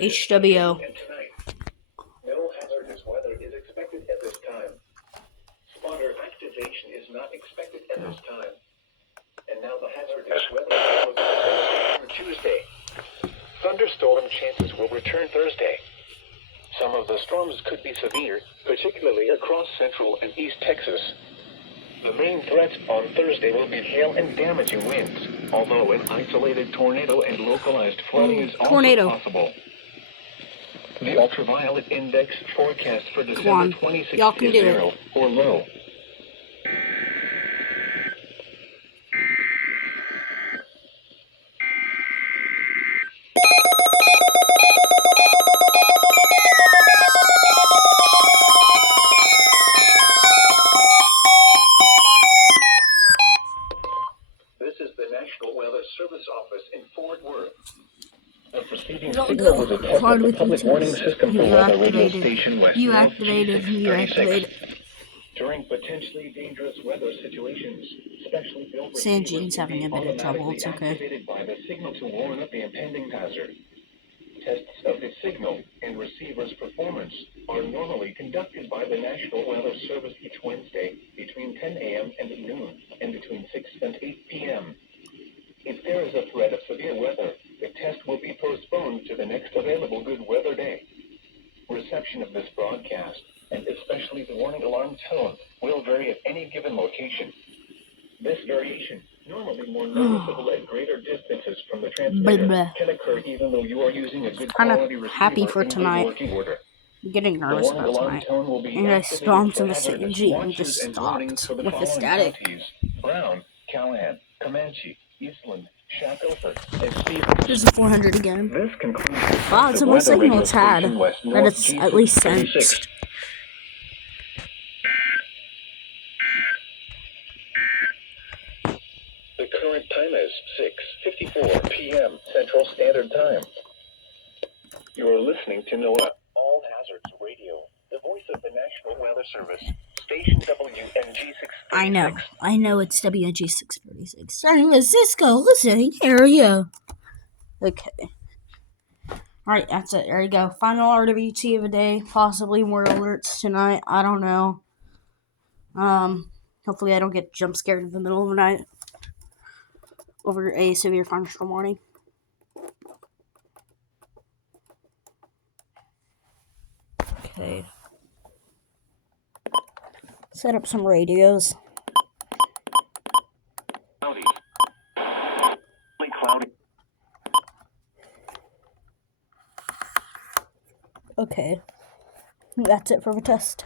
HWO. No hazardous weather is expected at this time. Spotter activation is not expected at this time. And now the hazardous weather outlook for Tuesday. Thunderstorm chances will return Thursday. Some of the storms could be severe, particularly across central and east Texas. The main threat on Thursday will be hail and damaging winds, although an isolated tornado and localized flooding is also possible. The ultraviolet index forecast for December 26th is 0 or low. This is the National Weather Service office in Fort Worth. The preceding signal was a test of the public warning system for weather radio station West North G636. During potentially dangerous weather situations, specially built Sanji's having a bit of trouble. It's okay. activated by the signal to warn of the impending hazard. Tests of the signal and receiver's performance are normally conducted by the National Weather Service each Wednesday between 10 a.m. and noon and between 6 and 8 p.m. If there is a threat of severe weather, the test will be postponed to the next available good weather day. Reception of this broadcast, and especially the warning alarm tone, will vary at any given location. This variation, normally more noticeable at greater distances from the transmitter, can occur even though you are using a good quality receiver happy for tonight. working order. I'm getting nervous about tonight. And I stomped on the Sanji and just stopped with the static. Brown, Callahan, Comanche, Eastland, Shackelford, and Steve. There's a 400 again. This concludes wow, it's almost like it's had. That it's at least sensed. The current time is 6:54 p.m. Central Standard Time. You are listening to NOAA All Hazards Radio, the voice of the National Weather Service, station WNG636. I know it's WNG636. Starting with Cisco listening area. Okay. Alright, that's it. There you go. Final RWT of the day. Possibly more alerts tonight. I don't know. Hopefully I don't get jump scared in the middle of the night over a severe thunderstorm warning. Okay. Set up some radios. Cloudy. Okay. That's it for the test.